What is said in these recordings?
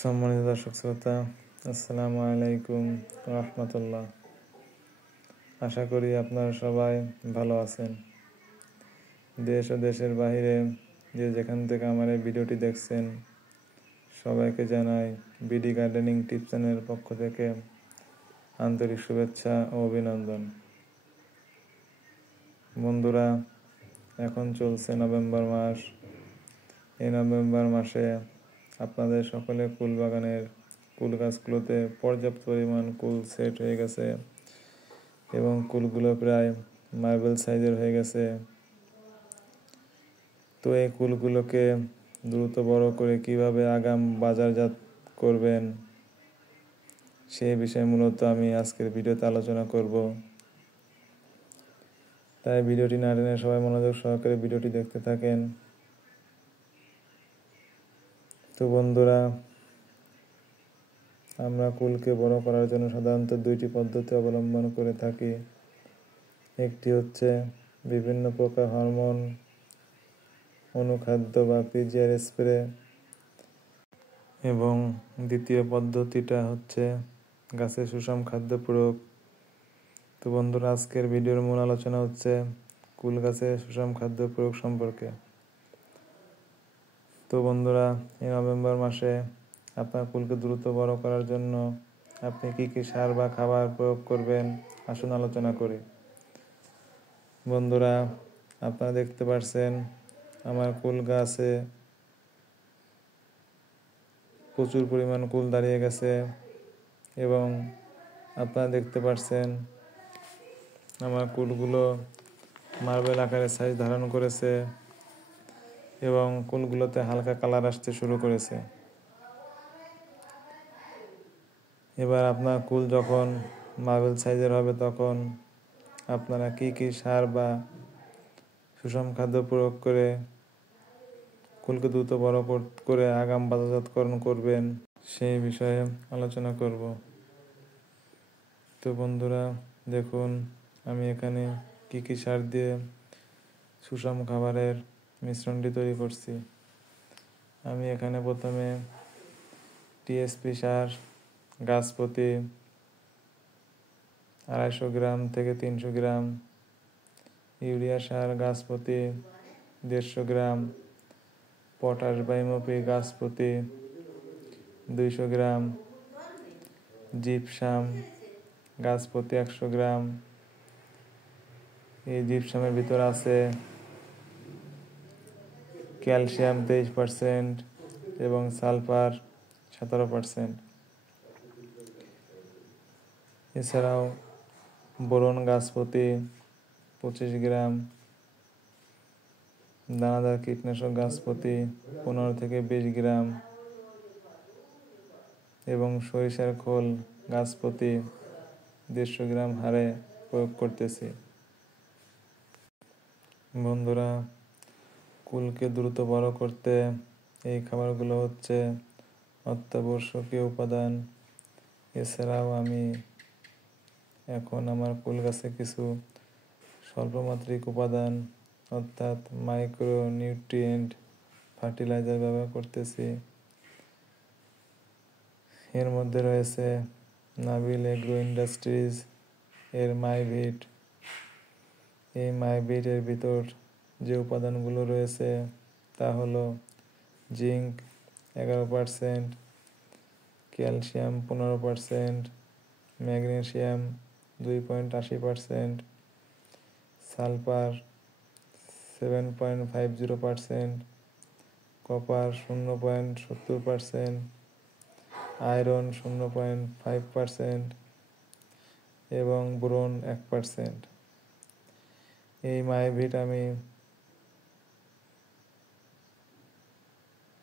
সম্মানিত দর্শক শ্রোতা, আসসালামু আলাইকুম রহমতুল্লাহ। আশা করি আপনারা সবাই ভালো আছেন। দেশ ও দেশের বাইরে যে যেখান থেকে আমার এই ভিডিওটি দেখছেন, সবাইকে জানাই বিডি গার্ডেনিং টিপসের পক্ষ থেকে আন্তরিক শুভেচ্ছা ও অভিনন্দন। বন্ধুরা, এখন চলছে নভেম্বর মাস। এই নভেম্বর মাসে আপনাদের সকলে কুল বাগানের কুল গাছগুলোতে পর্যাপ্ত পরিমাণ কুল সেট হয়ে গেছে এবং কুলগুলো প্রায় মার্বেল সাইজের হয়ে গেছে। তো এই কুলগুলোকে দ্রুত বড় করে কিভাবে আগাম বাজারজাত করবেন সেই বিষয়ে মূলত আমি আজকের ভিডিওতে আলোচনা করব। তাই ভিডিওটি না টেনে সবাই মনোযোগ সহকারে ভিডিওটি দেখতে থাকেন। তো বন্ধুরা, আমরা কুলকে বড় করার জন্য সাধারণত দুইটি পদ্ধতি অবলম্বন করে থাকি। একটি হচ্ছে বিভিন্ন প্রকার হরমোন অনুখাদ্য বা পিজিআর স্প্রে, এবং দ্বিতীয় পদ্ধতিটা হচ্ছে গাছে সুষম খাদ্য প্রয়োগ। তো বন্ধুরা, আজকের ভিডিওর মূল আলোচনা হচ্ছে কুল গাছে সুষম খাদ্য প্রয়োগ সম্পর্কে। তো বন্ধুরা, এই নভেম্বর মাসে আপনার কুলকে দ্রুত বড় করার জন্য আপনি কি কি সার বা খাবার প্রয়োগ করবেন, আসুন আলোচনা করি। বন্ধুরা, আপনারা দেখতে পাচ্ছেন আমার কুল গাছে প্রচুর পরিমাণ কুল দাঁড়িয়ে গেছে এবং আপনারা দেখতে পাচ্ছেন আমার কুলগুলো মার্বেল আকারে সাইজ ধারণ করেছে এবং কুলগুলোতে হালকা কালার আসতে শুরু করেছে। এবার আপনার কুল যখন মার্বেল সাইজের হবে তখন আপনারা কি কি সার বা সুষম খাদ্য প্রয়োগ করে কুলকে দ্রুত বড় করে আগাম বাজারজাতকরণ করবেন সেই বিষয়ে আলোচনা করব। তো বন্ধুরা, দেখুন আমি এখানে কি কি সার দিয়ে সুষম খাবারের মিশ্রণটি তৈরি করছি। আমি এখানে প্রথমে টিএসপি সার গাছ প্রতি 250 গ্রাম থেকে 300 গ্রাম, ইউরিয়া সার গাছ প্রতি 150 গ্রাম, পটাশ বা এমওপি গাছ প্রতি 200 গ্রাম, জিপসাম গাছ প্রতি 100 গ্রাম। এই জিপসামের ভিতর আছে ক্যালসিয়াম 23% এবং সালফার 17%। এছাড়াও বোরন গাছ প্রতি 25 গ্রাম, দানাদার কীটনাশক গাছ প্রতি 15 থেকে 20 গ্রাম এবং সরিষার খোল গাছ প্রতি 150 গ্রাম হারে প্রয়োগ করতেছি। বন্ধুরা, কুলকে দ্রুত বড় করতে এই খাবারগুলো হচ্ছে অত্যাবশ্যকীয় উপাদান। এছাড়াও আমি এখন আমার কুল গাছে কিছু স্বল্পমাত্রিক উপাদান অর্থাৎ মাইক্রো নিউট্রিয়েন্ট ফার্টিলাইজার ব্যবহার করতেছি। এর মধ্যে রয়েছে নাবিল এগ্রো ইন্ডাস্ট্রিজ এর মাইভিট। এই মাইভিটের ভিতর যে উপাদানগুলো রয়েছে তা হলো zinc 11%, calcium 15%, magnesium 2.80%, sulphur 7.50%, copper 0.70%, iron 0.5% এবং বোরন 1%। এই মাইভিট আমি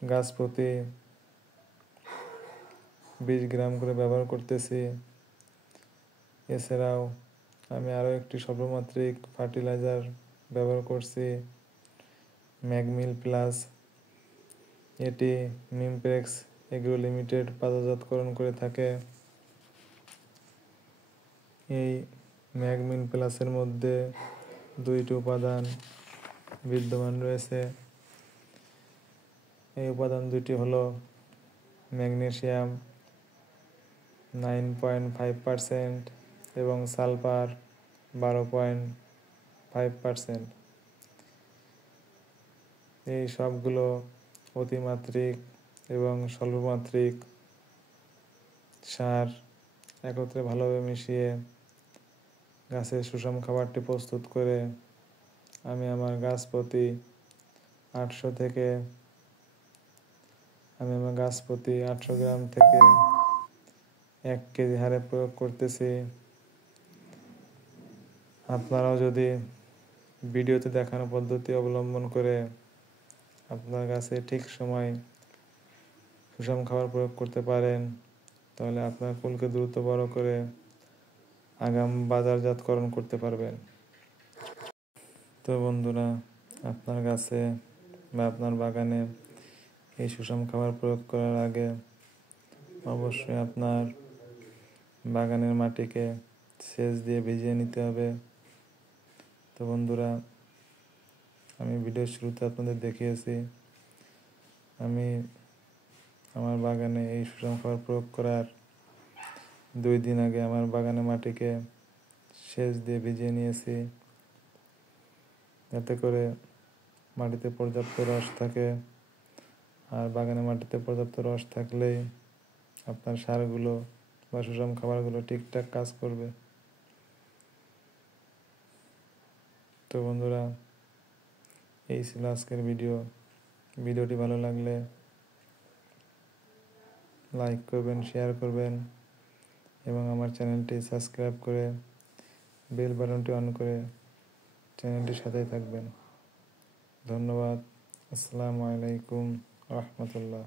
গাছ প্রতি 20 গ্রাম করে ব্যবহার করতেছি। এছাড়াও আমি আরও একটি স্বল্পমাত্রিক ফার্টিলাইজার ব্যবহার করছি, ম্যাগমিল প্লাস। এটি মিমপ্রেক্স এগ্রো লিমিটেড বাজারজাতকরণ করে থাকে। এই ম্যাগমিল প্লাসের মধ্যে দুইটি উপাদান বিদ্যমান রয়েছে। এই উপাদান দুটি হলো ম্যাগনেসিয়াম 9.5% এবং সালফার 12.5%। এই সবগুলো অতিমাত্রিক এবং স্বল্পমাত্রিক সার একত্রে ভালোভাবে মিশিয়ে গাছের সুষম খাবারটি প্রস্তুত করে আমি আমার গাছ প্রতি 800 গ্রাম থেকে 1 কেজি হারে প্রয়োগ করতেছি। আপনারাও যদি ভিডিওতে দেখানো পদ্ধতি অবলম্বন করে আপনার গাছে ঠিক সময় সুষম খাবার প্রয়োগ করতে পারেন, তাহলে আপনার ফুলকে দ্রুত বড় করে আগাম বাজারজাতকরণ করতে পারবেন। তো বন্ধুরা, আপনার গাছে বা আপনার বাগানে এই সুষম খাবার প্রয়োগ করার আগে অবশ্যই আপনার বাগানের মাটিকে সেচ দিয়ে ভিজিয়ে নিতে হবে। তো বন্ধুরা, আমি ভিডিওর শুরুতে আপনাদের দেখিয়েছি আমি আমার বাগানে এই সুষম খাবার প্রয়োগ করার 2 দিন আগে আমার বাগানের মাটিকে সেচ দিয়ে ভিজিয়ে নিয়েছি, যাতে করে মাটিতে পর্যাপ্ত রস থাকে। আর বাগানের মাটিতে পর্যাপ্ত রস থাকলেই আপনার সারগুলো বা সুষম খাবারগুলো ঠিকঠাক কাজ করবে। তো বন্ধুরা, এই ছিল আজকের ভিডিওটি ভালো লাগলে লাইক করবেন, শেয়ার করবেন এবং আমার চ্যানেলটি সাবস্ক্রাইব করে বেল বাটনটি অন করে চ্যানেলটির সাথেই থাকবেন। ধন্যবাদ। আসসালামু আলাইকুম রহমতুল্লাহ।